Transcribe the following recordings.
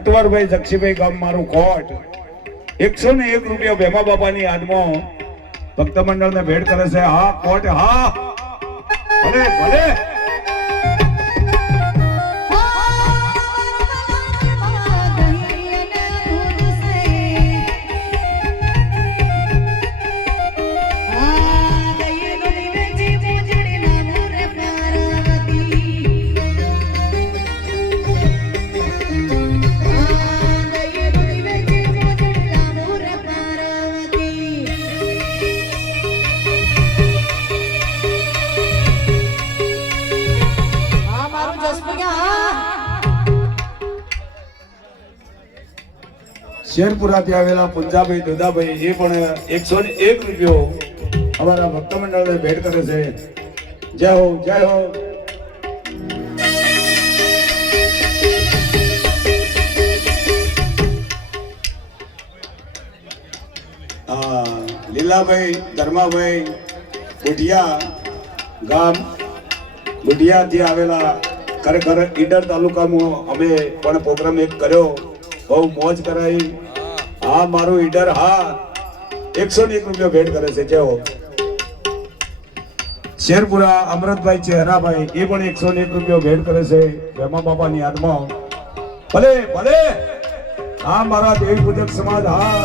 નટવરભાઈ જક્ષીભાઈ ગામ મારું કોટ એકસો ને એક રૂપિયા ભેમા બાપાની યાદમાં ભક્ત મંડળને ભેટ કરે છે. હા કોટ હા. ભલે ભલે. શેરપુરાથી આવેલા પંજાબી દુદાભાઈ એ પણ એકસો ને એક રૂપિયો અમારા ભક્ત મંડળને ભેટ કરે છે. જય હો જય હો. લીલાભાઈ, ધર્માભાઈ, બુઢિયા ગામ, બુઢિયાથી આવેલા ખરેખર ઈડર તાલુકામાં અમે પણ પ્રોગ્રામ એક કર્યો. બહુ મોજ કરાઈ. હા, મારું ઈડર, હા. એકસો ને એક રૂપિયા ભેટ કરે છે, જેવો. શેરપુરા અમૃતભાઈ છે હરાભાઈ એ પણ એકસો ને એક રૂપિયો ભેટ કરે છે, વેમા બાપાની યાદમાં. ભલે ભલે. હા, મારા દેવી પૂજક સમાજ, હા.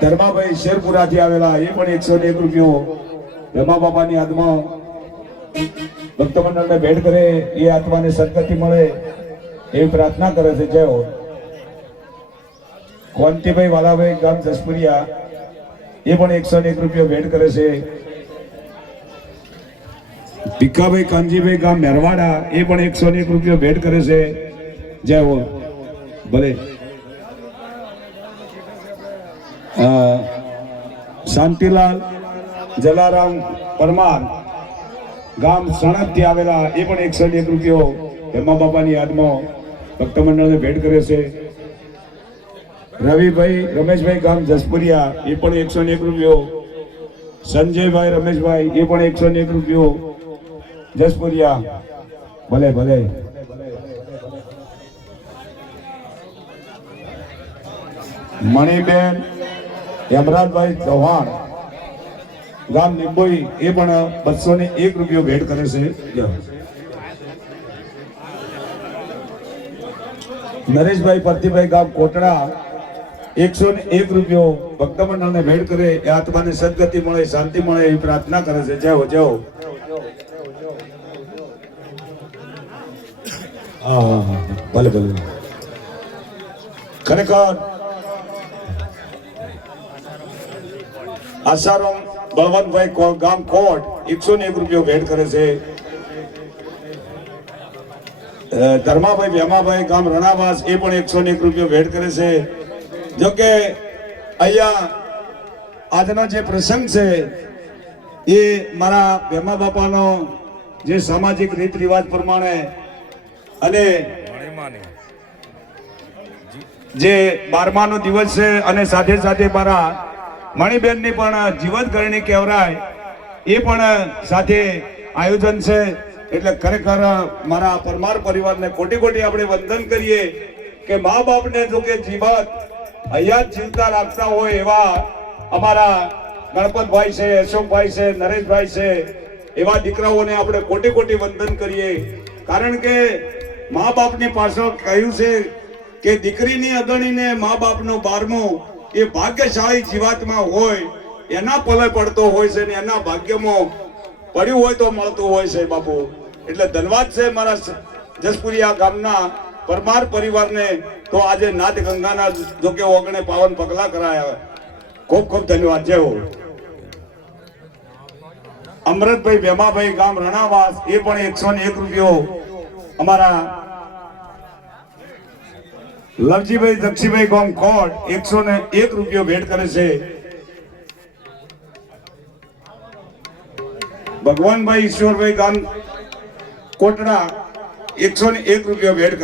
ધર્માભાઈ શેરપુરાથી આવેલા, એ પણ એકસો ને એક રૂપિયો રમા બાપાની આત્મા ભક્ત મંડળને ભેટ કરે, એ આત્માને સદગતિ મળે એવી પ્રાર્થના કરે છે, જય હો. કોંતીભાઈ વાલાભાઈ ગામ જસપુરિયા, એ પણ એકસો ને એક રૂપિયો ભેટ કરે છે. ભીખાભાઈ કાનજીભાઈ ગામ મેરવાડા, એ પણ એકસો ને એક રૂપિયો ભેટ કરે છે. જય હો. ભલે. શાંતિલાલ જલારામ પરમાર ગામ સણદથી આવેલા એ પણ એકસો એક રૂપિયો હેમા બાપાની યાદમાં ભક્ત મંડળને ભેટ કરે છે. રવિભાઈ, રમેશભાઈ ગામ જસપુરિયા, એ પણ એકસો એક રૂપિયો સંજયભાઈ, રમેશભાઈ, એ પણ એકસો એક રૂપિયો જસપુરિયા, ભલે ભલે. મણિબેન યમરાજભાઈ ચૌહાણ ગામ લીંબોઈ એ પણ બસો ને એક રૂપિયો ભેટ કરે છે. નરેશભાઈ પરતીભાઈ ગામ કોટડા એકસો ને એક રૂપિયો ભક્ત મંડળને ભેટ કરે. એ આત્માને સદગતિ મળે, શાંતિ મળે એવી પ્રાર્થના કરે છે. જય હો, જય હા હા. ભલે ભલે. ખરેખર આસારામ બળવંતભાઈ ગામ કોટ એકસો ને એક રૂપિયો ભેટ કરે છે. ધર્માભાઈ ભેમાભાઈ, ગામ રણાવાસ, એ પણ એકસો ને એક રૂપિયો ભેટ કરે છે. જો કે અહીંયા આજનો જે પ્રસંગ છે, એ મારા ભેમા બાપાનો જે સામાજિક રીત રિવાજ પ્રમાણે અને જે બારમાનો દિવસ છે અને સાથે સાથે મારા મણિબેનની પણ જીવન કરણી કહેવરાય. એ પણ સાથે આયોજન છે. એટલે ખરેખર મારા પરમાર પરિવારને કોટી કોટી આપણે વંદન કરીએ કે મા બાપને જો કે જીવન હયાત જીવતા રાખતા હોય એવા અમારા ગણપતભાઈ છે, અશોકભાઈ છે, નરેશભાઈ છે, એવા દીકરાઓને આપણે કોટી કોટી વંદન કરીએ. કારણ કે મા બાપની પાછળ કહ્યું છે કે દીકરીની અગણીને મા બાપનો બારમો એ ભાગ્યશાળી જીવાતમાં હોય, એના પલે પડતો હોય છે ને એના ભાગ્યમાં પડ્યું હોય તો મળતું હોય છે બાપુ. એટલે ધન્યવાદ છે મારા જસપુરિયા ગામના પરમાર પરિવારને તો આજે નાથ ગંગાના જોકે ઓગણે પાવન પગલા કરાયા ખૂબ ખૂબ ધન્યવાદ. જય હો. અમૃતભાઈ ભેમાભાઈ ગામ રણાવાસ, એ પણ એકસો ને એક રૂપિયો અમારા લવજીભાઈ, દક્ષીભાઈ ગોમ ખોટ એકસો ને એક રૂપિયો ભેટ કરે છે. ભગવાનભાઈ ઈશ્વરભાઈ ગામ કોટડા એકસો ને એક રૂપિયો ભેટ